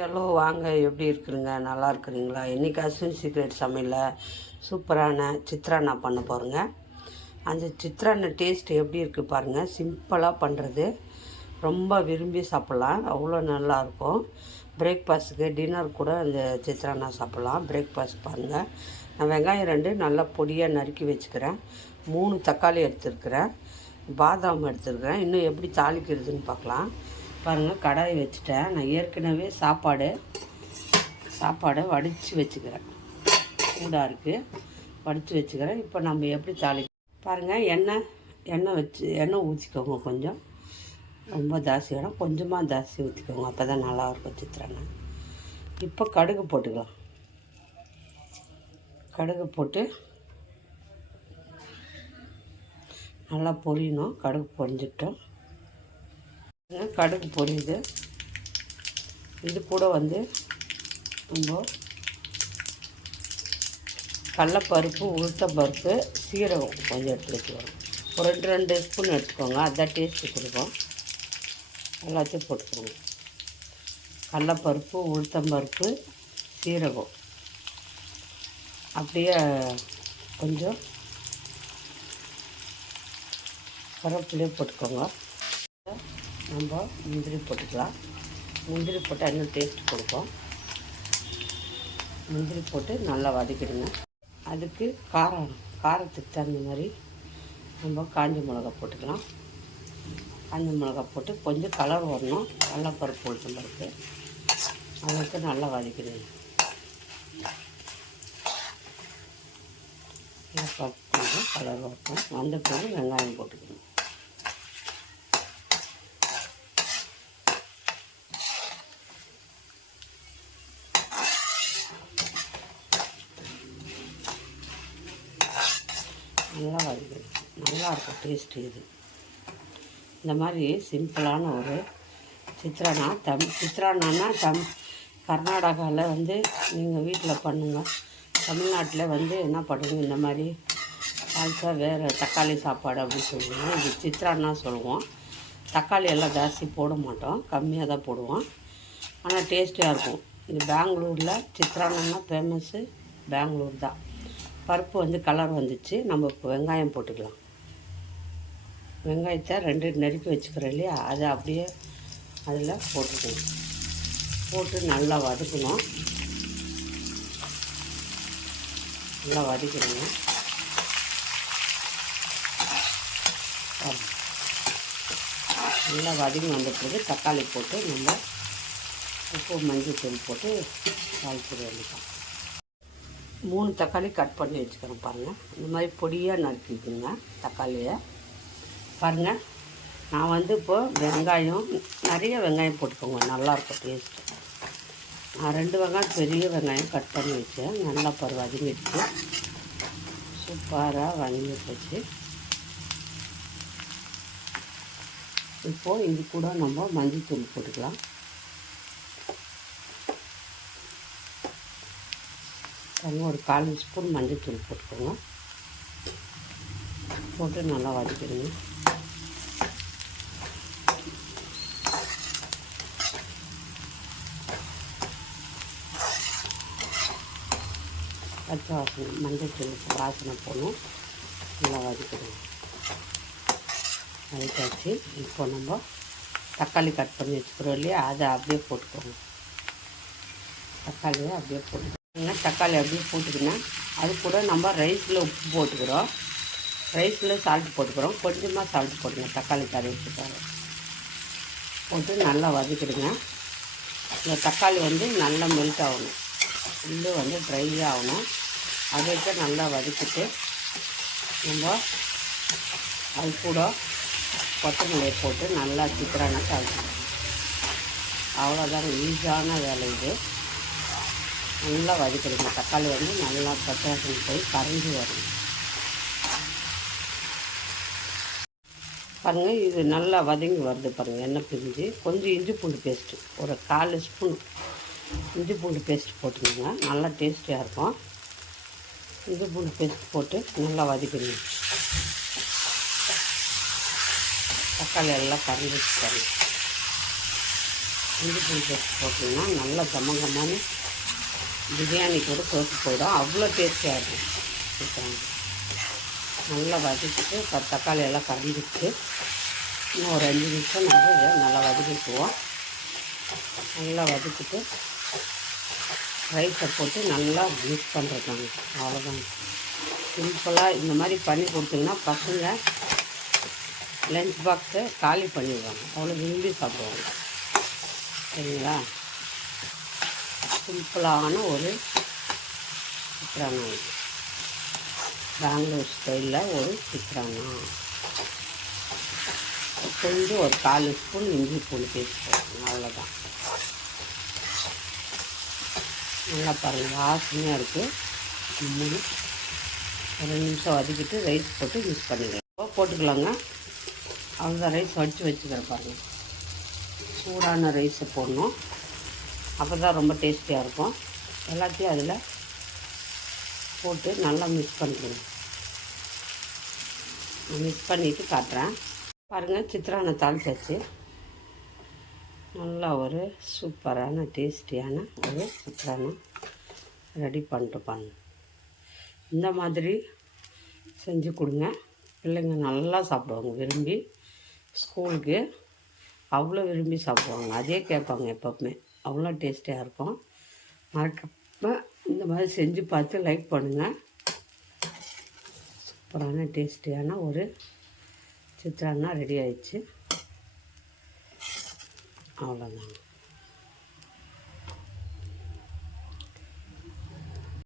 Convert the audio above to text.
Hello வாங்க, எப்படி இருக்கிறீங்க? நல்லா இருக்கிறீங்களா? இன்றைக்கி அஸ்வின் சீக்ரெட் சமையலில் சூப்பரான சித்ரான்னா பண்ண போகிறேங்க. அந்த சித்ரான்னா டேஸ்ட் எப்படி இருக்குது பாருங்கள். சிம்பிளாக பண்ணுறது, ரொம்ப விரும்பி சாப்பிட்லாம், அவ்வளோ நல்லாயிருக்கும். பிரேக்ஃபாஸ்ட்டுக்கு டின்னர் கூட அந்த சித்ரான்னா சாப்பிட்லாம். பிரேக்ஃபாஸ்ட் பாருங்கள். நான் வெங்காயம் 2 நல்லா பொடியாக நறுக்கி வச்சுக்கிறேன். 3 தக்காளி எடுத்துருக்கிறேன். பாதாம் எடுத்துருக்கிறேன். இன்னும் எப்படி தாளிக்கிறதுன்னு பார்க்கலாம். பாருங்கள், கடாய் வச்சுட்டேன். நான் ஏற்கனவே சாப்பாடை வடித்து வச்சுக்கிறேன். சூடாக இருக்குது, வடித்து வச்சுக்கிறேன். இப்போ நம்ம எப்படி பாருங்கள். எண்ணெய் ஊற்றிக்கோங்க. கொஞ்சம் ரொம்ப ஜாஸ்தி வேணும், கொஞ்சமாக ஜாஸ்தி ஊற்றிக்கோங்க. அப்போ தான் நல்லாயிருக்கும் சித்ரான்னா. இப்போ கடுகு போட்டுக்கலாம். கடுகு போட்டு நல்லா பொரியணும். கடுகு பொரிஞ்சிட்டோம். கடுகு பொரியுது. இது கூட நம்ம கடலப்பருப்பு, உளுத்தம்பருப்பு, சீரகம் கொஞ்சம் எடுத்து வச்சுக்கணும். ஒரு 2 ஸ்பூன் எடுத்துக்கோங்க. அதுதான் டேஸ்ட்டு கொடுக்கும். எல்லாத்தையும் போட்டுக்கோங்க. கடலப்பருப்பு, உளுத்தம்பருப்பு, சீரகம் அப்படியே கொஞ்சம் கருவேப்பிலையே போட்டுக்கோங்க. நம்ம முந்திரி போட்டுக்கலாம். முந்திரி போட்டால் இன்னும் டேஸ்ட் கொடுக்கும். முந்திரி போட்டு நல்லா வதக்கிடுங்க. அதுக்கு காரத்துக்கு தகுந்த மாதிரி நம்ம காஞ்ச மிளகா போட்டுக்கலாம். காஞ்ச மிளகா போட்டு கொஞ்சம் கலர் வரணும். கடலப்பருப்பு, உளுத்தம்பருப்பு அதுக்கு நல்லா வதக்கிடுங்க. நல்லா பருப்பு கலர் வரணும். வந்த பிறகு வெங்காயம் போட்டுக்கணும். நல்லா வதக்கணும். நல்லாயிருக்கும் டேஸ்ட்டு. இது இந்த மாதிரி சிம்பிளான ஒரு சித்ரான்னா சித்ரான்னா கர்நாடகாவில் நீங்கள் வீட்டில் பண்ணுங்கள். தமிழ்நாட்டில் என்ன பண்ணுங்க, இந்த மாதிரி தால்ச்சா வேறு தக்காளி சாப்பாடு அப்படின்னு சொல்லுவோம். இது சித்ரான்னா சொல்லுவோம். தக்காளி எல்லாம் ஜாஸ்தி போட மாட்டோம், கம்மியாக தான் போடுவோம். ஆனால் டேஸ்ட்டாக இருக்கும். இது பெங்களூரில் சித்ரான்னா ஃபேமஸ்ஸு பெங்களூர் தான். பருப்பு கலர் வந்துச்சு. நம்ம இப்போ வெங்காயம் போட்டுக்கலாம். வெங்காயத்தை 2 நறுக்கி வச்சுக்கிறோம் இல்லையா, அதை அப்படியே அதில் போட்டுக்கணும். போட்டு நல்லா வதக்கணும். நல்லா வதக்கிடுங்க. நல்லா வதக்கி வந்த பிறகு தக்காளி போட்டு நம்ம உப்பு, மஞ்சள் தூள் போட்டு தாளிச்சிட வேண்டியதான். 3 தக்காளி கட் பண்ணி வச்சுக்கிறேன். பாருங்கள், இந்த மாதிரி பொடியாக நறுக்கிக்குங்க தக்காளியை. பாருங்கள், நான் இப்போது வெங்காயம் நிறைய வெங்காயம் போட்டுக்கோங்க, நல்லாயிருக்கும் டேஸ்ட்டு. நான் 2 வெங்காயம் பெரிய வெங்காயம் கட் பண்ணி வச்சேன். நல்லா வதங்கிடுச்சு. சூப்பராக வதங்கி போச்சு. இப்போது இது கூட நம்ம மஞ்சள் தூள் போட்டுக்கலாம். ஒரு 1/4 ஸ்பூன் மஞ்சள் தூள் போட்டுக்கோங்க. போட்டு நல்லா வதக்கிடுங்க. பச்சை வாசனை, மஞ்சள் தூள் வாசனை போகணும். நல்லா வதக்கிடுங்க. வதக்காச்சு. இப்போ நம்ம தக்காளி கட் பண்ணி வச்சுக்கிறோம் இல்லையா, அதை அப்படியே போட்டுக்கோங்க. தக்காளியை அப்படியே போட்டுக்கோங்க. தக்காளி அப்படியே போட்டுக்கினேன். அது கூட நம்ம ரைஸில் உப்பு போட்டுக்கிறோம், ரைஸில் சால்ட் போட்டுக்கிறோம். கொஞ்சமாக சால்ட் போட்டுங்க. தக்காளி கரைச்சிட்டாரு போட்டு நல்லா வதக்கிடுங்க. இந்த தக்காளி நல்லா மெல்ட் ஆகணும். உள்ளே ட்ரை ஆகணும். அதுக்கு நல்லா வதக்கிட்டு நம்ம அது கூட கொத்தமல்லியை போட்டு நல்லா சித்ரான்னா தாளிக்கணும். அவ்வளோதாங்க, ஈஸியான வேலை இது. நல்லா வதக்கிடுங்க. தக்காளி நல்லா பச்சை வாசனை போய் கரைஞ்சி வரும். பாருங்கள், இது நல்லா வதங்கி வருது பாருங்கள். எண்ணெய் பிரிஞ்சு கொஞ்சம் இஞ்சி பூண்டு பேஸ்ட்டு, ஒரு 1/4 ஸ்பூன் இஞ்சி பூண்டு பேஸ்ட் போட்டுக்கோங்க. நல்லா டேஸ்டியாக இருக்கும். இஞ்சி பூண்டு பேஸ்ட் போட்டு நல்லா வதக்கிடுங்க. தக்காளி எல்லாம் கரைஞ்சிச்சு பாருங்கள். இஞ்சி பூண்டு பேஸ்ட் போட்டிங்கன்னா நல்லா கம்மங்கம்மான்னு பிரியாணி கூட தோற்று போயிடும், அவ்வளோ டேஸ்டியாக இருக்கும். நல்லா வதக்கிட்டு தக்காளி எல்லாம் கரைஞ்சிட்டு இன்னும் ஒரு 5 நிமிஷம் நம்ம இதை நல்லா வதக்கிக்குவோம். நல்லா வதக்கிட்டு ரைஸை போட்டு நல்லா மிக்ஸ் பண்ணுறதாங்க. அவ்வளோதாங்க, சிம்பிளாக இந்த மாதிரி பண்ணி கொடுத்தீங்கன்னா பசங்க லஞ்ச் பாக்ஸை காலி பண்ணிடுவாங்க, அவ்வளோ விரும்பி சாப்பிடுவாங்க. சரிங்களா? சிம்பிளான ஒரு சித்ரான்னா, பெங்களூர் ஸ்டைலில் ஒரு சித்ரான்னா. கொஞ்சம் ஒரு 4 ஸ்பூன் இஞ்சி பூண்டு பேஸ்ட் போடணும், அவ்வளோதான். நல்லா பாருங்கள், வாசனையாக இருக்குது. 2 நிமிஷம் வதக்கிட்டு ரைஸ் போட்டு மிக்ஸ் பண்ணிக்கலாம். போட்டுக்கலாங்க. அவ்வளோதான், ரைஸ் வடித்து வச்சுக்கிறேன் பாருங்கள். சூடான ரைஸை போடணும், அப்போ தான் ரொம்ப டேஸ்டியாக இருக்கும். எல்லாத்தையும் அதில் போட்டு நல்லா மிக்ஸ் பண்ணிக்கணும். மிக்ஸ் பண்ணிவிட்டு காட்டுறேன் பாருங்கள். சித்ரானை தாளிச்சாச்சு. நல்லா ஒரு சூப்பரான டேஸ்டியான ஒரு சித்ரானை ரெடி பண்ணிட்டு பாருங்க. இந்த மாதிரி செஞ்சு கொடுங்க, பிள்ளைங்க நல்லா சாப்பிடுவாங்க விரும்பி. ஸ்கூலுக்கு அவ்வளோ விரும்பி சாப்பிடுவாங்க, அதே கேட்பாங்க எப்போவுமே. அவ்வளோ டேஸ்டியாக இருக்கும். மறக்காமல் இந்த மாதிரி செஞ்சு பார்த்து லைக் பண்ணுங்கள். சூப்பரான டேஸ்டியான ஒரு சித்ரான்னா ரெடி ஆயிடுச்சு. அவ்வளோதாங்க.